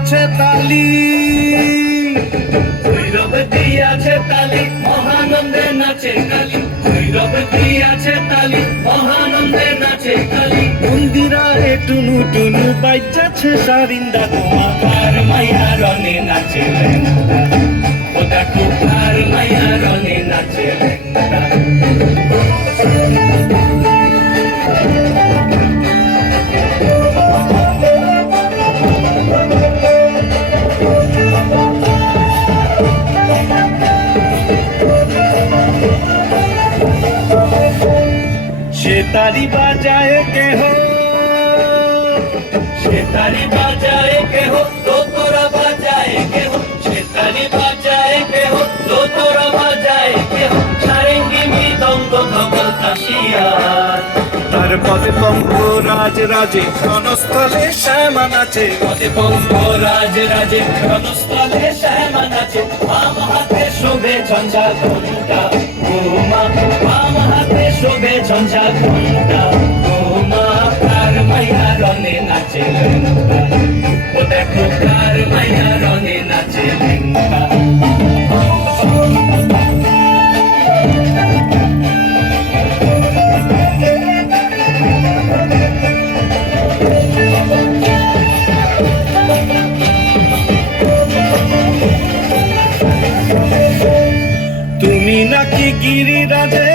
দিয়াছে তালি, ভৈরব দিয়াছে তালি, মহানন্দে নাচে কালী। ভৈরব দিয়াছে তালি, মহানন্দে নাচে কালী। মন্দিরা এ টুনু টুনু বাইজাছে সারিন্দা গোমা। কার মাইয়া রনে নাচে লেঙ্গা, ও দেখো কার মাইয়া রনে নাচে লেঙ্গা। সে তালি বাজায় কেহ, সে তালি বাজায় কেহ, দোতরা বাজায় কেহ। সে তালি বাজায় কেহ, দোতরা বাজায় কেহ। সারেঙ্গি মৃদঙ্গ ধবল কাশিয়ার। তার পদে পঙ্ক রাজ রাজে রণস্থলে শ্যামা নাচে। পদে পঙ্ক রাজ রাজে রণস্থলে শ্যামা নাচে। বাম হাতে শোভে ঝঞ্ঝা ঘণ্টা গোমা, বাম হাতে শোভে ঝঞ্ঝা ঘণ্টা গোমা। কার মাইয়া রনে নাচে লেঙ্গা, ও দেখো কার মাইয়া রনে নাচে লেঙ্গা। তুমি নাকি গিরিরাজে